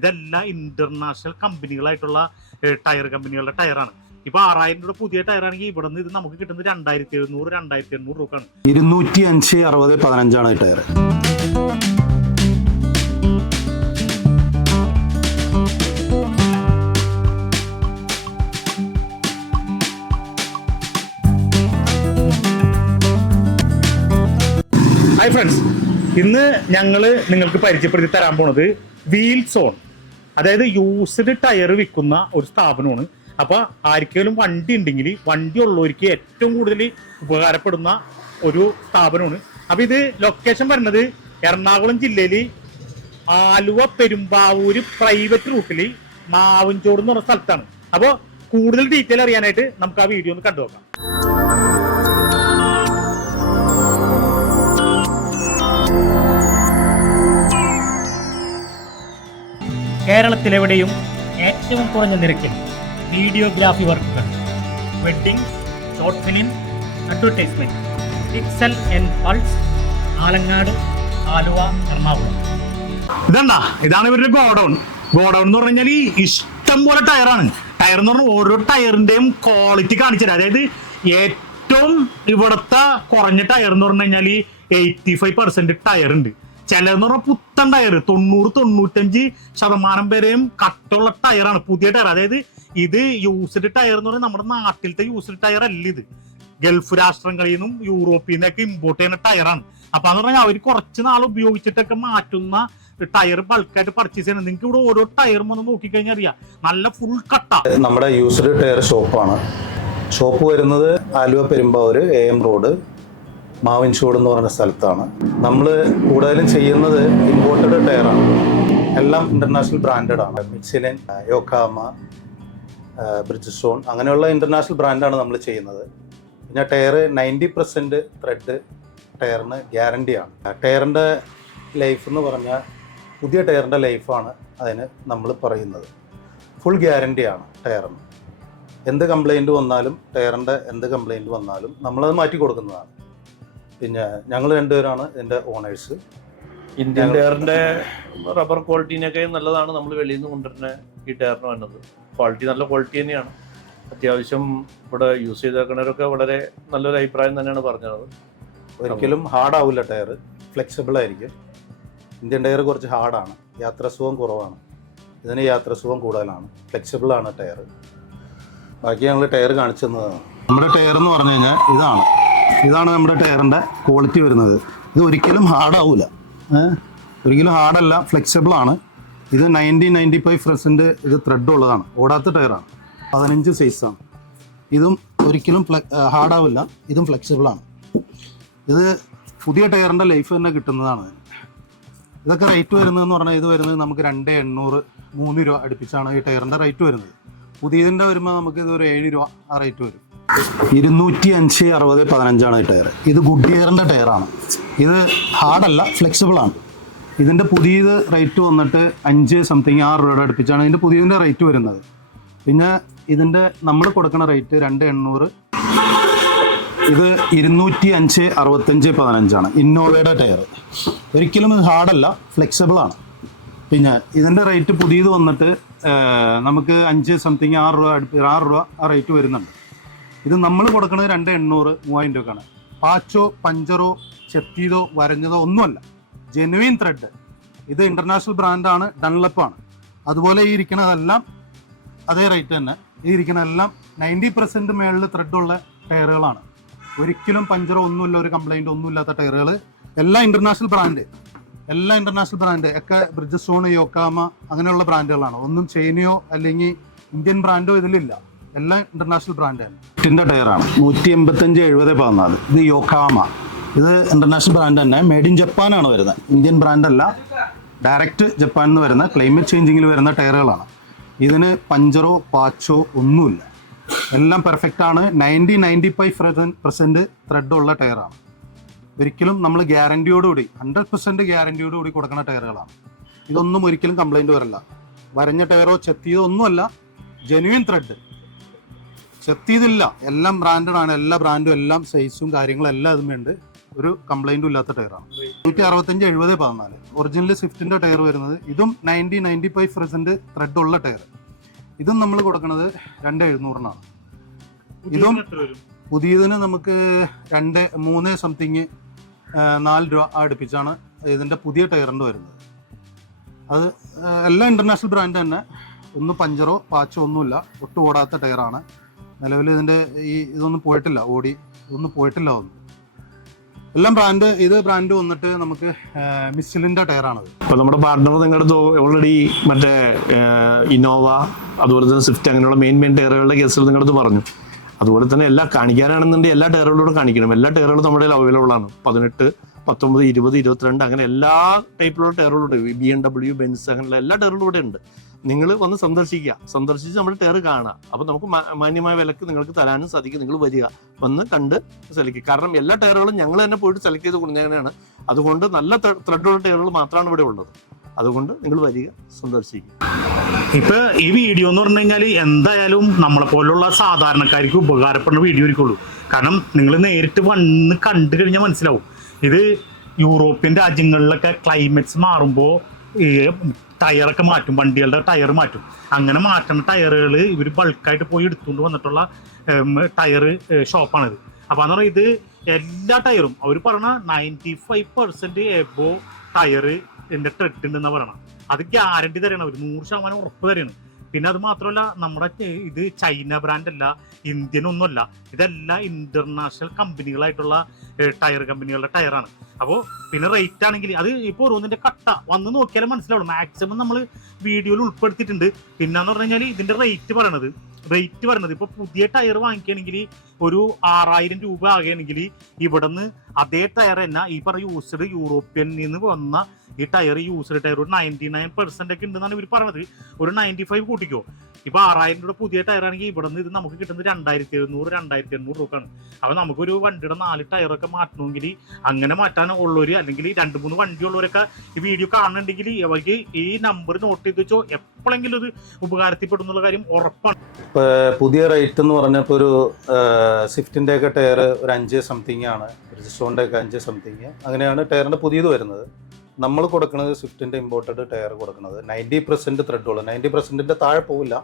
ഇതെല്ലാം international കമ്പനികളായിട്ടുള്ള tyre കമ്പനികളുടെ ടയറാണ്. ഇപ്പൊ 6000 രൂപ പുതിയ ടയറാണെങ്കിൽ ഇവിടെ നിന്ന് ഇത് നമുക്ക് കിട്ടുന്നത് 2700 2800 രൂപക്കാണ്. 205 60 15 ടയർ. ഹായ് ഫ്രണ്ട്സ്, ഇന്ന് ഞങ്ങള് നിങ്ങൾക്ക് പരിചയപ്പെടുത്തി തരാൻ പോണത് വീൽ സോൺ, അതായത് യൂസ്ഡ് ടയർ വിൽക്കുന്ന ഒരു സ്ഥാപനമാണ്. അപ്പൊ ആർക്കെങ്കിലും വണ്ടി ഉണ്ടെങ്കിൽ വണ്ടി ഉള്ളവർക്ക് ഏറ്റവും കൂടുതൽ ഉപകാരപ്പെടുന്ന ഒരു സ്ഥാപനമാണ്. അപ്പൊ ഇത് ലൊക്കേഷൻ വരുന്നത് എറണാകുളം ജില്ലയില് ആലുവ പെരുമ്പാവൂര് പ്രൈവറ്റ് റൂട്ടില് മാവഞ്ചോട് എന്ന് പറഞ്ഞ സ്ഥലത്താണ്. അപ്പോൾ കൂടുതൽ ഡീറ്റെയിൽ അറിയാനായിട്ട് നമുക്ക് ആ വീഡിയോ ഒന്ന് കണ്ടു നോക്കാം. കേരളത്തിലെവിടെയും ഏറ്റവും കുറഞ്ഞ നിരക്കിൽ വീഡിയോഗ്രാഫി വർക്കുകൾ, wedding, short film, advertisement, pixel and pulse, Alangad, Aluva, Ernakulam. ഇതാണ് ഇവരുടെ ഗോഡൗൺ. ഗോഡൗൺ എന്ന് പറഞ്ഞു കഴിഞ്ഞാൽ ഇഷ്ടം പോലെ ടയറാണ്. ടയർ എന്ന് പറഞ്ഞാൽ ഓരോ ടയറിന്റെയും ക്വാളിറ്റി കാണിച്ചത്. അതായത് ഏറ്റവും ഇവിടുത്തെ കുറഞ്ഞ ടയർ എന്ന് പറഞ്ഞു കഴിഞ്ഞാൽ 85% ടയർ ഉണ്ട്. ചിലതെന്ന് പറഞ്ഞാൽ പുത്തൻ ടയർ 90-95% വരെയും കട്ടുള്ള ടയറാണ്, പുതിയ ടയർ. അതായത് ഇത് യൂസ്ഡ് ടയർ എന്ന് പറഞ്ഞാൽ നമ്മുടെ നാട്ടിലത്തെ യൂസ്ഡ് ടയർ അല്ല, ഇത് ഗൾഫ് രാഷ്ട്രങ്ങളിൽ നിന്നും യൂറോപ്പിൽ നിന്നൊക്കെ ഇമ്പോർട്ട് ചെയ്യുന്ന ടയറാണ്. അപ്പൊ എന്ന് പറഞ്ഞാൽ അവർ കുറച്ച് നാൾ ഉപയോഗിച്ചിട്ടൊക്കെ മാറ്റുന്ന ടയർ ബൾക്കായിട്ട് പർച്ചേസ് ചെയ്യണം. നിങ്ങൾക്ക് ഇവിടെ ഓരോ ടയറും ഒന്ന് നോക്കിക്കഴിഞ്ഞാൽ അറിയാം, നല്ല ഫുൾ കട്ട. നമ്മുടെ യൂസ്ഡ് ടയർ ഷോപ്പാണ്. ഷോപ്പ് വരുന്നത് ആലുവ പെരുമ്പാവൂര് AM റോഡ് മാവിൻചോട് എന്ന് പറയുന്ന സ്ഥലത്താണ്. നമ്മൾ കൂടുതലും ചെയ്യുന്നത് ഇമ്പോർട്ടഡ് ടയറാണ്. എല്ലാം ഇന്റർനാഷണൽ ബ്രാൻഡഡ് ആണ്. മിക്സിലിൻ, യോക്കാമ, ബ്രിഡ്ജസ്റ്റോൺ അങ്ങനെയുള്ള ഇന്റർനാഷണൽ ബ്രാൻഡാണ് നമ്മൾ ചെയ്യുന്നത്. പിന്നെ ടയർ 90% ത്രെഡ് ടയറിന് ഗ്യാരണ്ടിയാണ്. ടയറിൻ്റെ ലൈഫ് എന്ന് പറഞ്ഞാൽ പുതിയ ടയറിൻ്റെ ലൈഫാണ് അതിന് നമ്മൾ പറയുന്നത്. ഫുൾ ഗ്യാരണ്ടിയാണ് ടയറിന്. എന്ത് കംപ്ലൈൻറ്റ് വന്നാലും ടയറിൻ്റെ എന്ത് കംപ്ലൈൻറ്റ് വന്നാലും നമ്മളത് മാറ്റി കൊടുക്കുന്നതാണ്. പിന്നെ ഞങ്ങൾ രണ്ടുപേരാണ് ഇതിൻ്റെ ഓണേഴ്സ്. ഇന്ത്യൻ ടയറിൻ്റെ റബ്ബർ ക്വാളിറ്റീനൊക്കെ നല്ലതാണ്. നമ്മൾ വെളിയിൽ നിന്ന് കൊണ്ടുവരുന്ന ഈ ടയറിന് വന്നത് ക്വാളിറ്റി നല്ല ക്വാളിറ്റി തന്നെയാണ്. അത്യാവശ്യം ഇവിടെ യൂസ് ചെയ്തേക്കുന്നവരൊക്കെ വളരെ നല്ലൊരു അഭിപ്രായം തന്നെയാണ് പറഞ്ഞത്. ഒരിക്കലും ഹാർഡാവില്ല ടയർ, ഫ്ലെക്സിബിൾ ആയിരിക്കും. ഇന്ത്യൻ ടയർ കുറച്ച് ഹാർഡാണ്, യാത്രാസുഖം കുറവാണ്. ഇതിന് യാത്രാസുഖം കൂടുതലാണ്, ഫ്ലെക്സിബിളാണ് ടയർ. ബാക്കി ഞങ്ങൾ ടയർ കാണിച്ചു തന്നതാണ്. നമ്മുടെ ടയർ എന്ന് പറഞ്ഞു കഴിഞ്ഞാൽ ഇതാണ് നമ്മുടെ ടയറിൻ്റെ ക്വാളിറ്റി വരുന്നത്. ഇത് ഒരിക്കലും ഹാർഡാവില്ല, ഒരിക്കലും ഹാർഡല്ല, ഫ്ലെക്സിബിളാണ്. ഇത് 90-95% ഇത് ത്രെഡ് ഉള്ളതാണ്, ഓടാത്ത ടയറാണ്. 15 സൈസാണ്. ഇതും ഒരിക്കലും ഹാർഡാവില്ല, ഇതും ഫ്ലെക്സിബിളാണ്. ഇത് പുതിയ ടയറിൻ്റെ ലൈഫ് തന്നെ കിട്ടുന്നതാണ്. ഇതൊക്കെ റേറ്റ് വരുന്നതെന്ന് പറഞ്ഞാൽ ഇത് വരുന്നത് നമുക്ക് 2,800-3 രൂപ അടുപ്പിച്ചാണ് ഈ ടയറിൻ്റെ റേറ്റ് വരുന്നത്. പുതിയതിൻ്റെ വരുമ്പോൾ നമുക്ക് ഇതൊരു 7 രൂപ ആ റേറ്റ് വരും. 205 60 15 ടയർ. ഇത് ഗുഡിയറിൻ്റെ ടയറാണ്. ഇത് ഹാർഡല്ല, ഫ്ലെക്സിബിളാണ്. ഇതിൻ്റെ പുതിയത് റേറ്റ് വന്നിട്ട് 5 സംതിങ് 6 രൂപയുടെ അടുപ്പിച്ചാണ് ഇതിൻ്റെ പുതിയതിൻ്റെ റേറ്റ് വരുന്നത്. പിന്നെ ഇതിൻ്റെ നമ്മൾ കൊടുക്കുന്ന റേറ്റ് 2,800. ഇത് 205 65 15 ഇന്നോവയുടെ ടയർ. ഒരിക്കലും ഇത് ഹാർഡല്ല, ഫ്ലെക്സിബിളാണ്. പിന്നെ ഇതിൻ്റെ റേറ്റ് പുതിയത് വന്നിട്ട് നമുക്ക് 5 സംതിങ് 6 രൂപ ആ റേറ്റ് വരുന്നുണ്ട്. ഇത് നമ്മൾ കൊടുക്കുന്നത് 2,800 3,000 രൂപക്കാണ്. പാച്ചോ പഞ്ചറോ ചെത്തിയതോ വരഞ്ഞതോ ഒന്നുമല്ല, ജെനുവിൻ ത്രെഡ്. ഇത് ഇന്റർനാഷണൽ ബ്രാൻഡാണ്, ഡൺലപ്പാണ്. അതുപോലെ ഈ ഇരിക്കണതെല്ലാം അതേ റേറ്റ് തന്നെ. ഈ ഇരിക്കണതെല്ലാം 90% മേളിൽ ത്രെഡുള്ള ടയറുകളാണ്. ഒരിക്കലും പഞ്ചറോ ഒന്നുമില്ല, ഒരു കംപ്ലൈൻറ്റ് ഒന്നുമില്ലാത്ത ടയറുകൾ. എല്ലാം ഇന്റർനാഷണൽ ബ്രാൻഡ് ഒക്കെ ബ്രിഡ്ജസ്റ്റോൺ, യോക്കാമ അങ്ങനെയുള്ള ബ്രാൻഡുകളാണ്. ഒന്നും ചൈനയോ അല്ലെങ്കിൽ ഇന്ത്യൻ ബ്രാൻഡോ ഇതിലില്ല, എല്ലാം ഇന്റർനാഷണൽ ബ്രാൻഡാണ്. ഇതിൻ്റെ ടയറാണ് 185 70 14. ഇത് യോക്കാമ, ഇത് ഇന്റർനാഷണൽ ബ്രാൻഡ് തന്നെ, മെയ്ഡ് ഇൻ ജപ്പാനാണ് വരുന്നത്, ഇന്ത്യൻ ബ്രാൻഡല്ല. ഡയറക്റ്റ് ജപ്പാനിൽ നിന്ന് വരുന്ന ക്ലൈമറ്റ് ചേഞ്ചിങ്ങിൽ വരുന്ന ടയറുകളാണ്. ഇതിന് പഞ്ചറോ പാച്ചോ ഒന്നുമില്ല, എല്ലാം പെർഫെക്റ്റ് ആണ്. 90-95% ത്രെഡുള്ള ടയറാണ്. ഒരിക്കലും നമ്മൾ ഗ്യാരണ്ടിയോടുകൂടി 100% ഗ്യാരണ്ടിയോടുകൂടി കൊടുക്കുന്ന ടയറുകളാണ്. ഇതൊന്നും ഒരിക്കലും കംപ്ലൈൻറ്റ് വരില്ല. വരഞ്ഞ ടയറോ ചെത്തിയതോ ഒന്നുമല്ല, ജെനുവിൻ ത്രെഡ്. ചെത്തിയതില്ല, എല്ലാം ബ്രാൻഡഡ് ആണ്. എല്ലാ ബ്രാൻഡും എല്ലാം സൈസും കാര്യങ്ങളും എല്ലാം അതുമുണ്ട്. ഒരു കംപ്ലൈൻറ്റും ഇല്ലാത്ത ടയറാണ്. 165/70-14 ഒറിജിനൽ സ്വിഫ്റ്റിൻ്റെ ടയർ വരുന്നത്. ഇതും 90-95% ത്രെഡ് ഉള്ള ടയർ. ഇതും നമ്മൾ കൊടുക്കുന്നത് 2700-നാണ്. ഇതും പുതിയതിന് നമുക്ക് 2-3 സംതിങ് 4 രൂപ അടുപ്പിച്ചാണ് ഇതിൻ്റെ പുതിയ ടയറിൻ്റെ വരുന്നത്. അത് എല്ലാം ഇൻ്റർനാഷണൽ ബ്രാൻഡ് തന്നെ. ഒന്നും പഞ്ചറോ പാച്ചോ ഒന്നുമില്ല, ഒട്ടും ഓടാത്ത ടയറാണ്. നിലവിൽ ഇതിൻ്റെ ഇതൊന്നും പോയിട്ടില്ല, ഇതൊന്നും പോയിട്ടില്ല ഒന്നും. എല്ലാം ഇത് ബ്രാൻഡ് വന്നിട്ട് നമുക്ക് മിഷലിൻ്റെ ടയറാണത്. ഇപ്പോൾ നമ്മുടെ പാർട്ണർ നിങ്ങളുടെ ഓൾറെഡി മറ്റേ ഇന്നോവ അതുപോലെ തന്നെ സ്വിഫ്റ്റ് അങ്ങനെയുള്ള മെയിൻ ടയറുകളുടെ കേസുകൾ നിങ്ങളടുത്ത് പറഞ്ഞു. അതുപോലെ തന്നെ എല്ലാം കാണിക്കാനാണെന്നുണ്ടെങ്കിൽ എല്ലാ ടയറുകളോടും കാണിക്കണം. എല്ലാ ടയറുകളും നമ്മുടെ അവൈലബിൾ ആണ്. 18, 19, 20, 22 അങ്ങനെ എല്ലാ ടൈപ്പിലുള്ള ടയറുകളുണ്ട്. BMW, ബെൻസ് അങ്ങനെയുള്ള എല്ലാ ടയറുകളും ഇവിടെ ഉണ്ട്. നിങ്ങൾ വന്ന് സന്ദർശിച്ച് നമ്മുടെ ടയർ കാണുക. അപ്പോൾ നമുക്ക് മാന്യമായ വിലക്ക് നിങ്ങൾക്ക് തരാനും സാധിക്കും. നിങ്ങൾ വരിക, വന്ന് കണ്ട് സെലക്ട്. കാരണം എല്ലാ ടയറുകളും ഞങ്ങൾ തന്നെ പോയിട്ട് സെലക്ട് ചെയ്ത് കൊടുക്കുന്നതാണ്. അതുകൊണ്ട് നല്ല ത്രെഡുള്ള ടയറുകൾ മാത്രമാണ് ഇവിടെ ഉള്ളത്. അതുകൊണ്ട് നിങ്ങൾ വരിക, സന്ദർശിക്കുക. ഇപ്പൊ ഈ വീഡിയോ എന്ന് പറഞ്ഞു കഴിഞ്ഞാൽ എന്തായാലും നമ്മളെ പോലുള്ള സാധാരണക്കാർക്ക് ഉപകാരപ്പെടുന്ന വീഡിയോ ആയിരിക്കുള്ളൂ. കാരണം നിങ്ങൾ നേരിട്ട് വന്ന് കണ്ടു കഴിഞ്ഞാൽ മനസ്സിലാവും. ഇത് യൂറോപ്യൻ രാജ്യങ്ങളിലൊക്കെ ക്ലൈമറ്റ്സ് മാറുമ്പോൾ ടയറൊക്കെ മാറ്റും, വണ്ടികളുടെ ടയർ മാറ്റും. അങ്ങനെ മാറ്റുന്ന ടയറുകൾ ഇവർ ബൾക്കായിട്ട് പോയി എടുത്തുകൊണ്ട് വന്നിട്ടുള്ള ടയർ ഷോപ്പാണിത്. അപ്പോൾ എന്ന് പറഞ്ഞാൽ ഇത് എല്ലാ ടയറും അവർ പറഞ്ഞ 95% എബോ ടയർ എൻ്റെ ട്രെഡ് ഉണ്ടെന്നാണ് പറയണം. അത് ഗ്യാരണ്ടി തരണം, അവർ 100% ഉറപ്പ് തരണം. പിന്നെ അത് മാത്രമല്ല, നമ്മുടെ ഇത് ചൈന ബ്രാൻഡ് അല്ല, ഇന്ത്യൻ ഒന്നുമല്ല, ഇതെല്ലാം ഇന്റർനാഷണൽ കമ്പനികളായിട്ടുള്ള ടയർ കമ്പനികളുടെ ടയറാണ്. അപ്പോൾ പിന്നെ റേറ്റ് ആണെങ്കിൽ അത് ഇപ്പോൾ ഓരോന്നിൻ്റെ കട്ട വന്ന് നോക്കിയാലും മനസ്സിലാവുള്ളൂ. മാക്സിമം നമ്മൾ വീഡിയോയിൽ ഉൾപ്പെടുത്തിയിട്ടുണ്ട്. പിന്നെന്ന് പറഞ്ഞു കഴിഞ്ഞാൽ ഇതിൻ്റെ റേറ്റ് പറയുന്നത് ഇപ്പോൾ പുതിയ ടയർ വാങ്ങിക്കുകയാണെങ്കിൽ ഒരു 6000 രൂപ ആകുകയാണെങ്കിൽ ഇവിടെ നിന്ന് അതേ ടയർ തന്നെ ഈ പറഞ്ഞ യൂസ്ഡ് യൂറോപ്യനിൽ നിന്ന് വന്ന ഈ ടയർ യൂസ്ഡ് ടയർ ഒരു 99% ഒക്കെ ഉണ്ടെന്നാണ് ഇവർ പറഞ്ഞത്. ഒരു 95 കൂട്ടിക്കോ. ഇപ്പോൾ 6000 രൂപ പുതിയ ടയർ ആണെങ്കിൽ ഇവിടെ നിന്ന് ഇത് നമുക്ക് കിട്ടുന്നത് 2700-2800 രൂപക്കാണ്. അപ്പോൾ നമുക്കൊരു വണ്ടിയുടെ 4 ടയറൊക്കെ മാറ്റണമെങ്കിൽ അങ്ങനെ മാറ്റാൻ ഉള്ളവർ അല്ലെങ്കിൽ 2-3 വണ്ടി ഉള്ളവരൊക്കെ ഈ വീഡിയോ കാണുന്നുണ്ടെങ്കിൽ അവർക്ക് ഈ നമ്പർ നോട്ട് ചെയ്ത് വെച്ചോ. എപ്പോഴെങ്കിലും ഇത് ഉപകാരത്തിൽപ്പെടുന്നുള്ള കാര്യം ഉറപ്പാണ്. പുതിയ റേറ്റ് എന്ന് പറഞ്ഞപ്പോൾ ഒരു സ്വിഫ്റ്റിൻ്റെ ഒക്കെ ടയർ ഒരു 5 സംതിങ് ആണ്, റിജിസ്റ്റോണിൻ്റെ ഒക്കെ 5 സംതിങ് അങ്ങനെയാണ് ടയറിൻ്റെ പുതിയത് വരുന്നത്. നമ്മൾ കൊടുക്കുന്നത് സ്വിഫ്റ്റിൻ്റെ ഇമ്പോർട്ടഡ് ടയർ കൊടുക്കുന്നത് 90% ത്രെഡുള്ളൂ. 90%ൻ്റെ താഴെ പോവില്ല,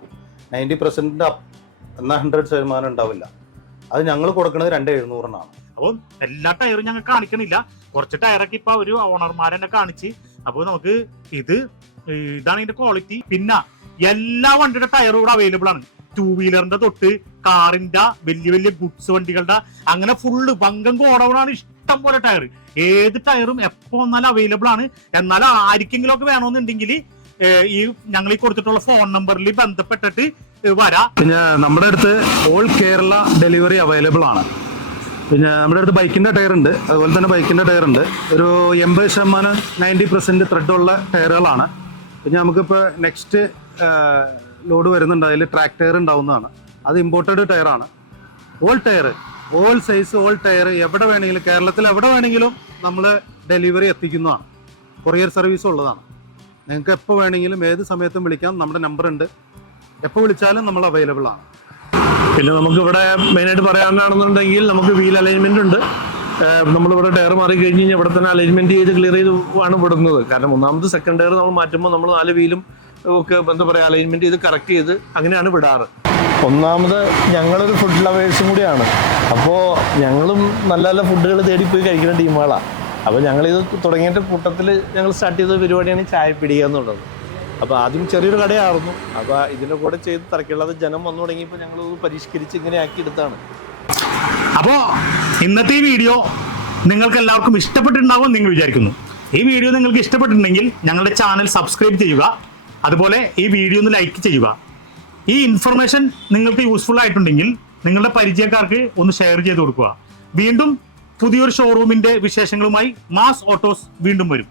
90%ൻ്റെ എന്നാൽ 100% ഉണ്ടാവില്ല. അത് ഞങ്ങൾ കൊടുക്കുന്നത് 2700-നാണ്. അപ്പോൾ എല്ലാ ടയറും ഞങ്ങൾ കാണിക്കണില്ല, കുറച്ച് ടയറൊക്കെ ഇപ്പോൾ ഒരു ഓണർമാരെന്നെ കാണിച്ച്. അപ്പോൾ നമുക്ക് ഇതാണ് ഇതിന്റെ ക്വാളിറ്റി. പിന്നെ എല്ലാ വണ്ടിയുടെ ടയറും ഇവിടെ അവൈലബിൾ ആണ്. 2 വീലറിന്റെ തൊട്ട് കാറിന്റെ വലിയ ഗുഡ്സ് വണ്ടികളുടെ അങ്ങനെ ഫുള്ള് വങ്കം ഗോഡൌണാണ്. ഇഷ്ടം പോലെ ടയർ, ഏത് ടയറും എപ്പോ വന്നാലും അവൈലബിൾ ആണ്. എന്നാൽ ആർക്കെങ്കിലും ഒക്കെ വേണമെന്നുണ്ടെങ്കിൽ ഈ ഞങ്ങൾ ഈ കൊടുത്തിട്ടുള്ള ഫോൺ നമ്പറിൽ ബന്ധപ്പെട്ടിട്ട് വരാം. പിന്നെ നമ്മുടെ അടുത്ത് ഓൾ കേരള ഡെലിവറി അവൈലബിൾ ആണ്. പിന്നെ നമ്മുടെ അടുത്ത് ബൈക്കിൻ്റെ ടയർ ഉണ്ട്, അതുപോലെ തന്നെ ബൈക്കിൻ്റെ ടയർ ഉണ്ട്. ഒരു 80% 90% ത്രെഡുള്ള ടയറുകളാണ്. പിന്നെ നമുക്കിപ്പോൾ നെക്സ്റ്റ് ലോഡ് വരുന്നുണ്ട്, അതിൽ ട്രാക്ക് ടയർ ഉണ്ടാവുന്നതാണ്. അത് ഇമ്പോർട്ടഡ് ടയറാണ്. All tyre, all size, all tyre എവിടെ വേണമെങ്കിലും, കേരളത്തിൽ എവിടെ വേണമെങ്കിലും നമ്മൾ ഡെലിവറി എത്തിക്കുന്നതാണ്. കൊറിയർ സർവീസ് ഉള്ളതാണ്. നിങ്ങൾക്ക് എപ്പോൾ വേണമെങ്കിലും ഏത് സമയത്തും വിളിക്കാം. നമ്മുടെ നമ്പർ ഉണ്ട്, എപ്പോൾ വിളിച്ചാലും നമ്മൾ അവൈലബിൾ ആണ്. പിന്നെ നമുക്കിവിടെ മെയിനായിട്ട് പറയാനാണെന്നുണ്ടെങ്കിൽ നമുക്ക് വീൽ അലൈൻമെന്റ് ഉണ്ട്. നമ്മളിവിടെ ടയർ മാറി കഴിഞ്ഞ് കഴിഞ്ഞാൽ ഇവിടെ തന്നെ അലൈൻമെന്റ് ചെയ്ത് ക്ലിയർ ചെയ്ത് ആണ് വിടുന്നത്. കാരണം ഒന്നാമത് സെക്കൻഡ് ടയർ നമ്മൾ മാറ്റുമ്പോൾ നമ്മൾ 4 വീലും ഒക്കെ എന്താ പറയുക അലൈൻമെന്റ് ചെയ്ത് കറക്റ്റ് ചെയ്ത് അങ്ങനെയാണ് വിടാറ്. ഒന്നാമത് ഞങ്ങളൊരു ഫുഡ് ലവേഴ്സും കൂടിയാണ്. അപ്പോൾ ഞങ്ങളും നല്ല നല്ല ഫുഡുകൾ തേടിപ്പോയി കഴിക്കുന്ന ടീമുകളാണ്. അപ്പോൾ ഞങ്ങളിത് തുടങ്ങിയിട്ട് കൂട്ടത്തിൽ ഞങ്ങൾ സ്റ്റാർട്ട് ചെയ്ത പരിപാടിയാണ് ചായ പിടിക്കുക എന്നുള്ളത്. അപ്പോൾ ആദ്യം ചെറിയൊരു കടയായിരുന്നു. അപ്പോൾ ഇതിൻ്റെ കൂടെ ചെയ്ത് തിരക്കുള്ളത് ജനം വന്നു തുടങ്ങിയപ്പോൾ ഞങ്ങൾ പരിഷ്കരിച്ച് ഇങ്ങനെ ആക്കി എടുത്താണ്. അപ്പോൾ ഇന്നത്തെ ഈ വീഡിയോ നിങ്ങൾക്ക് എല്ലാവർക്കും ഇഷ്ടപ്പെട്ടിട്ടുണ്ടാകും നിങ്ങൾ വിചാരിക്കുന്നു. ഈ വീഡിയോ നിങ്ങൾക്ക് ഇഷ്ടപ്പെട്ടിട്ടുണ്ടെങ്കിൽ ഞങ്ങളുടെ ചാനൽ സബ്സ്ക്രൈബ് ചെയ്യുക, അതുപോലെ ഈ വീഡിയോ ഒന്ന് ലൈക്ക് ചെയ്യുക. ഈ ഇൻഫർമേഷൻ നിങ്ങൾക്ക് യൂസ്ഫുൾ ആയിട്ടുണ്ടെങ്കിൽ നിങ്ങളുടെ പരിചയക്കാർക്ക് ഒന്ന് ഷെയർ ചെയ്ത് കൊടുക്കുക. വീണ്ടും പുതിയൊരു ഷോറൂമിന്റെ വിശേഷങ്ങളുമായി മാസ് ഓട്ടോസ് വീണ്ടും വരും.